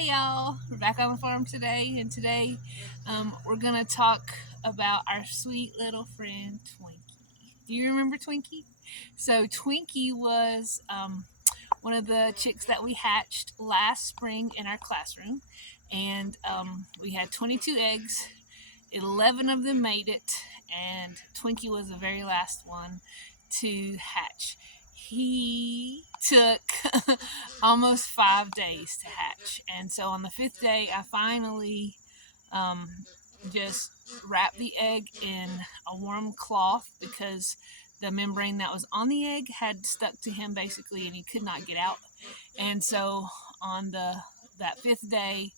Hey y'all, we're back on the farm today, and today we're gonna talk about our sweet little friend Twinkie. Do you remember Twinkie? So Twinkie was one of the chicks that we hatched last spring in our classroom, and we had 22 eggs. 11 of them made it, and Twinkie was the very last one to hatch. He took almost 5 days to hatch, and so on the fifth day, I finally um, just wrapped the egg in a warm cloth because the membrane that was on the egg had stuck to him basically, and he could not get out. And so on that fifth day,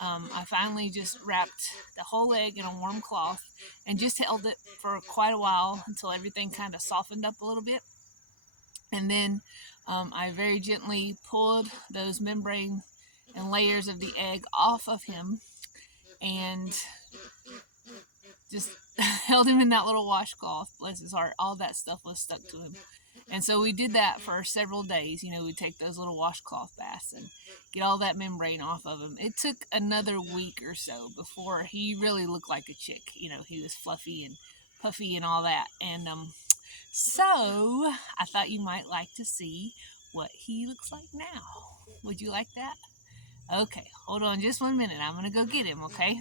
I finally just wrapped the whole egg in a warm cloth and just held it for quite a while until everything kind of softened up a little bit. And then I very gently pulled those membrane and layers of the egg off of him and just held him in that little washcloth. Bless his heart, all that stuff was stuck to him. And so we did that for several days. We'd take those little washcloth baths and get all that membrane off of him. It took another week or so before he really looked like a chick. He was fluffy and puffy and all that. And so I thought you might like to see what he looks like now. Would you like that? Okay, hold on just 1 minute. I'm going to go get him, okay?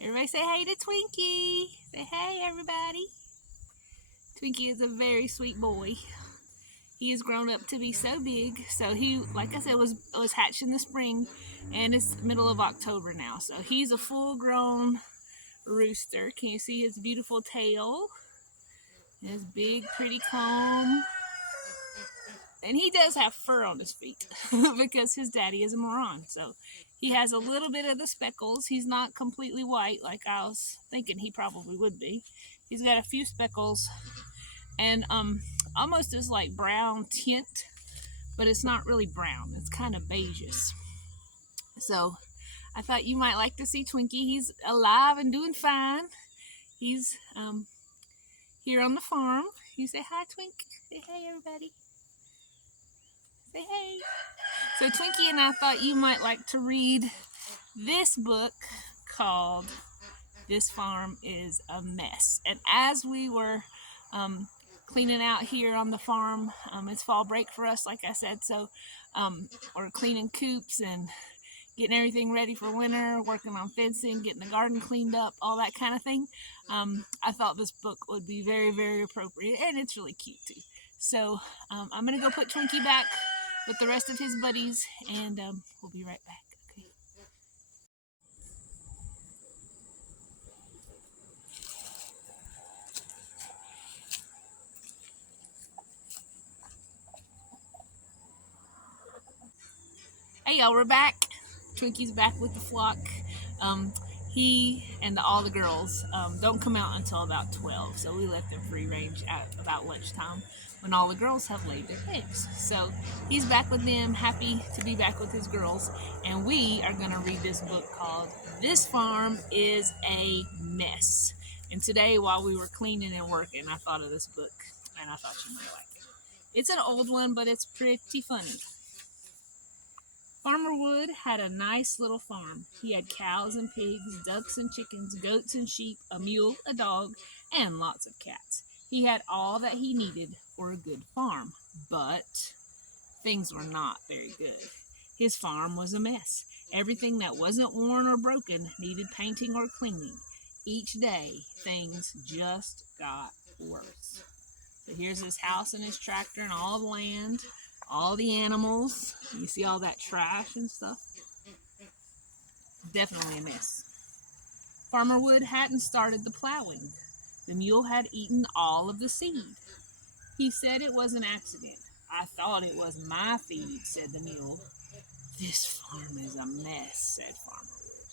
Everybody say hey to Twinkie. Say hey, everybody. Twinkie is a very sweet boy. He has grown up to be so big. So he, like I said, was hatched in the spring, and it's middle of October now. So he's a full-grown rooster. Can you see his beautiful tail? His big, pretty comb. And he does have fur on his feet because his daddy is a moron. So he has a little bit of the speckles. He's not completely white like I was thinking he probably would be. He's got a few speckles and almost this like brown tint, but it's not really brown. It's kind of beigeish. So I thought you might like to see Twinkie. He's alive and doing fine. He's here on the farm. You say hi, Twink. Say hey, everybody. Say hey. So Twinkie and I thought you might like to read this book called This Farm is a Mess. And as we were cleaning out here on the farm, it's fall break for us, like I said, so we're cleaning coops and getting everything ready for winter, working on fencing, getting the garden cleaned up, all that kind of thing. I thought this book would be very, very appropriate, and it's really cute too. So I'm going to go put Twinkie back with the rest of his buddies, and we'll be right back. Okay. Hey y'all, we're back. Twinkie's back with the flock. He and all the girls don't come out until about 12, so we let them free range at about lunchtime when all the girls have laid their eggs. So he's back with them, happy to be back with his girls, and we are going to read this book called This Farm is a Mess. And today, while we were cleaning and working, I thought of this book, and I thought you might like it. It's an old one, but it's pretty funny. Farmer Wood had a nice little farm. He had cows and pigs, ducks and chickens, goats and sheep, a mule, a dog, and lots of cats. He had all that he needed for a good farm, but things were not very good. His farm was a mess. Everything that wasn't worn or broken needed painting or cleaning. Each day, things just got worse. So here's his house and his tractor and all the land. All the animals. You see all that trash and stuff? Definitely a mess. Farmer Wood hadn't started the plowing. The mule had eaten all of the seed. He said it was an accident. I thought it was my feed, said the mule. This farm is a mess, said Farmer Wood.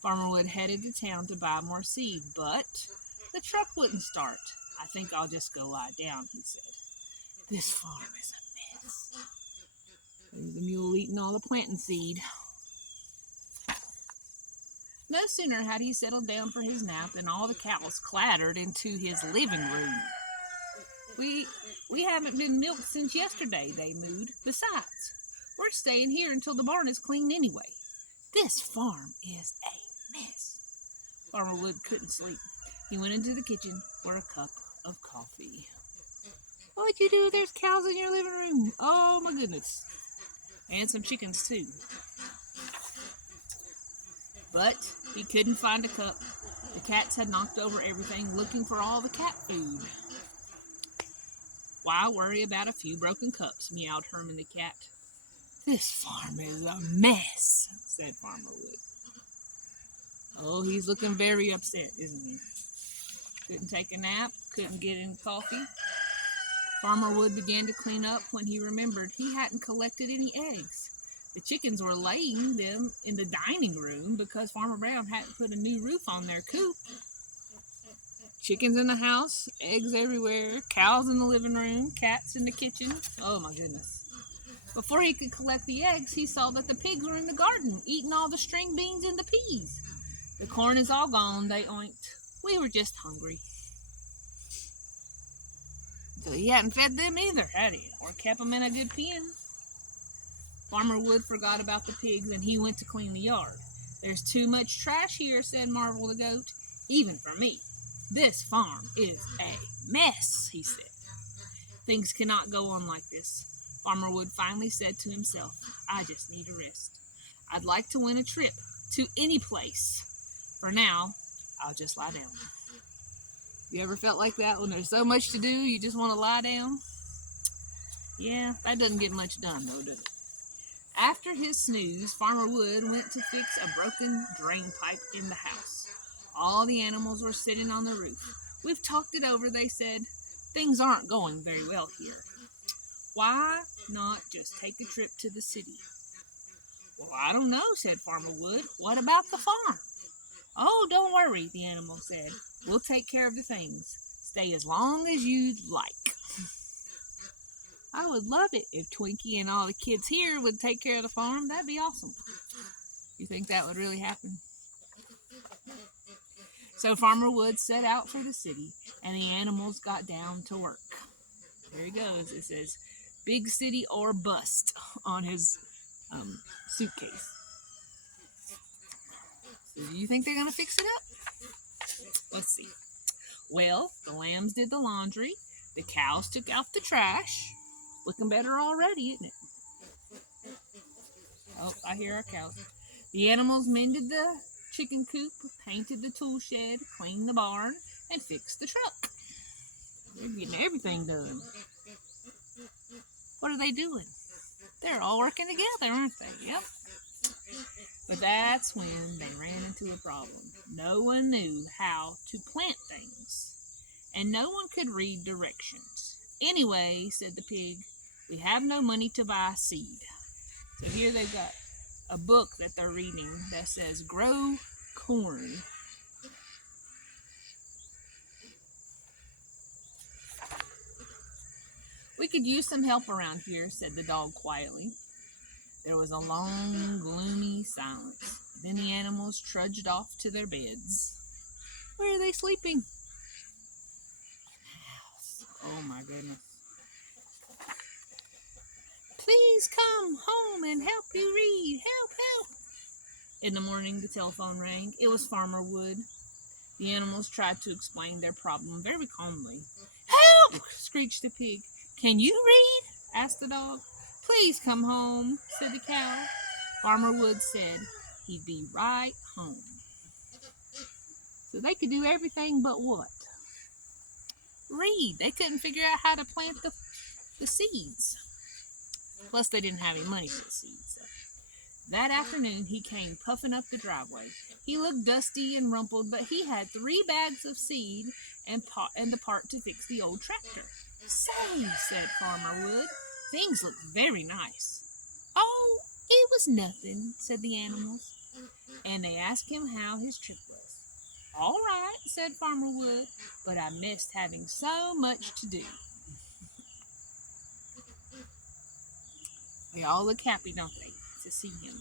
Farmer Wood headed to town to buy more seed, but the truck wouldn't start. I think I'll just go lie down, he said. This farm is a mess. There's the mule eating all the planting seed. No sooner had he settled down for his nap than all the cows clattered into his living room. We haven't been milked since yesterday, they mooed. Besides, we're staying here until the barn is cleaned anyway. This farm is a mess. Farmer Wood couldn't sleep. He went into the kitchen for a cup of coffee. What'd you do? There's cows in your living room. Oh my goodness. And some chickens too. But he couldn't find a cup. The cats had knocked over everything looking for all the cat food. Why worry about a few broken cups, meowed Herman the cat. This farm is a mess, said Farmer Wood. Oh, he's looking very upset, isn't he? Couldn't take a nap, couldn't get any coffee. Farmer Wood began to clean up when he remembered he hadn't collected any eggs. The chickens were laying them in the dining room because Farmer Brown hadn't put a new roof on their coop. Chickens in the house, eggs everywhere, cows in the living room, cats in the kitchen. Oh my goodness. Before he could collect the eggs, he saw that the pigs were in the garden, eating all the string beans and the peas. The corn is all gone, they oinked. We were just hungry. So he hadn't fed them either, had he? Or kept them in a good pen. Farmer Wood forgot about the pigs and he went to clean the yard. There's too much trash here, said Marvel the goat, even for me. This farm is a mess, he said. Things cannot go on like this. Farmer Wood finally said to himself, I just need a rest. I'd like to win a trip to any place. For now, I'll just lie down. You ever felt like that when there's so much to do, you just want to lie down? Yeah, that doesn't get much done though, does it? After his snooze, Farmer Wood went to fix a broken drain pipe in the house. All the animals were sitting on the roof. We've talked it over, they said. Things aren't going very well here. Why not just take a trip to the city? Well, I don't know, said Farmer Wood. What about the farm? Oh, don't worry, the animal said. We'll take care of the things. Stay as long as you'd like. I would love it if Twinkie and all the kids here would take care of the farm. That'd be awesome. You think that would really happen? So Farmer Wood set out for the city, and the animals got down to work. There he goes. It says, big city or bust on his suitcase. So do you think they're going to fix it up? Let's see. Well, the lambs did the laundry. The cows took out the trash. Looking better already, isn't it? Oh, I hear our cows. The animals mended the chicken coop, painted the tool shed, cleaned the barn, and fixed the truck. They're getting everything done. What are they doing? They're all working together, aren't they? Yep. But that's when they ran into a problem. No one knew how to plant things, and no one could read directions. Anyway, said the pig, we have no money to buy seed. So here they've got a book that they're reading that says, grow corn. We could use some help around here, said the dog quietly. There was a long, gloomy silence. Then the animals trudged off to their beds. Where are they sleeping? Oh my goodness. Please come home and help you read. Help, help. In the morning, the telephone rang. It was Farmer Wood. The animals tried to explain their problem very calmly. Help! Screeched the pig. Can you read? Asked the dog. Please come home, said the cow. Farmer Wood said he'd be right home. So they could do everything but what? Read. They couldn't figure out how to plant the seeds. Plus, they didn't have any money for the seeds. So. That afternoon, he came puffing up the driveway. He looked dusty and rumpled, but he had 3 bags of seed and the part to fix the old tractor. Say, said Farmer Wood, things look very nice. Oh, it was nothing, said the animals. And they asked him how his trip was. All right, said Farmer Wood, but I missed having so much to do. They all look happy, don't they, to see him.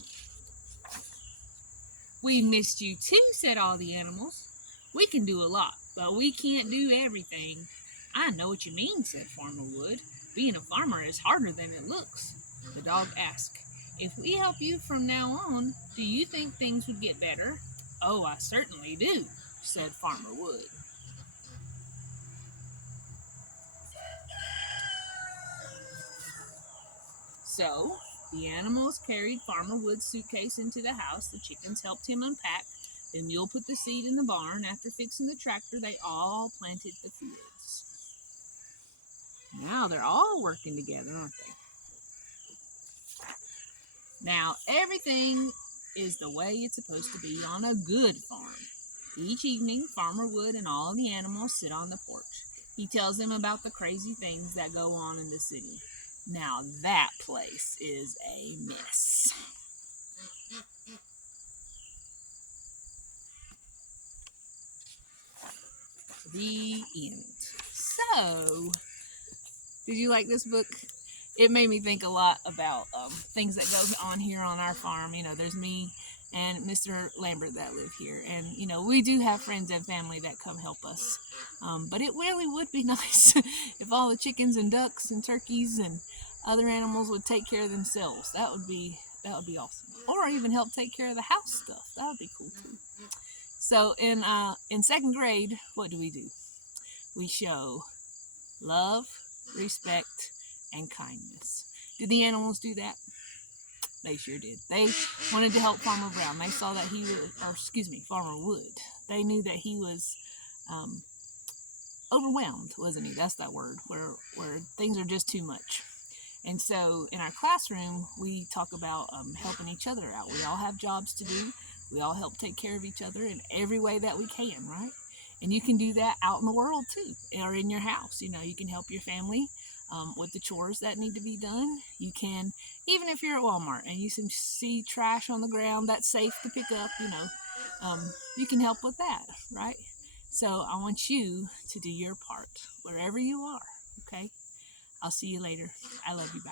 "We missed you too," said all the animals. "We can do a lot, but we can't do everything." "I know what you mean," said Farmer Wood. "Being a farmer is harder than it looks." The dog asked, "If we help you from now on, do you think things would get better?" "Oh, I certainly do," said Farmer Wood. So the animals carried Farmer Wood's suitcase into the house. The chickens helped him unpack. The mule put the seed in the barn. After fixing the tractor, they all planted the fields. Now they're all working together, aren't they? Now everything is the way it's supposed to be on a good farm. Each evening, Farmer Wood and all the animals sit on the porch. He tells them about the crazy things that go on in the city. Now that place is a mess. The end. So, did you like this book? It made me think a lot about things that go on here on our farm. You know, there's me and Mr. Lambert that live here, and you know, we do have friends and family that come help us. But it really would be nice if all the chickens and ducks and turkeys and other animals would take care of themselves. That would be awesome. Or even help take care of the house stuff. That would be cool too. So in second grade, what do? We show love, respect, and kindness. Did the animals do that? They sure did. They wanted to help Farmer Brown. They saw that he was, or excuse me, Farmer Wood. They knew that he was overwhelmed, wasn't he? That's that word, where things are just too much. And so in our classroom, we talk about helping each other out. We all have jobs to do. We all help take care of each other in every way that we can, right? And you can do that out in the world too, or in your house. You know, you can help your family with the chores that need to be done. You can, even if you're at Walmart and you see trash on the ground that's safe to pick up, you can help with that, right? So I want you to do your part wherever you are, okay? I'll see you later. I love you. Bye.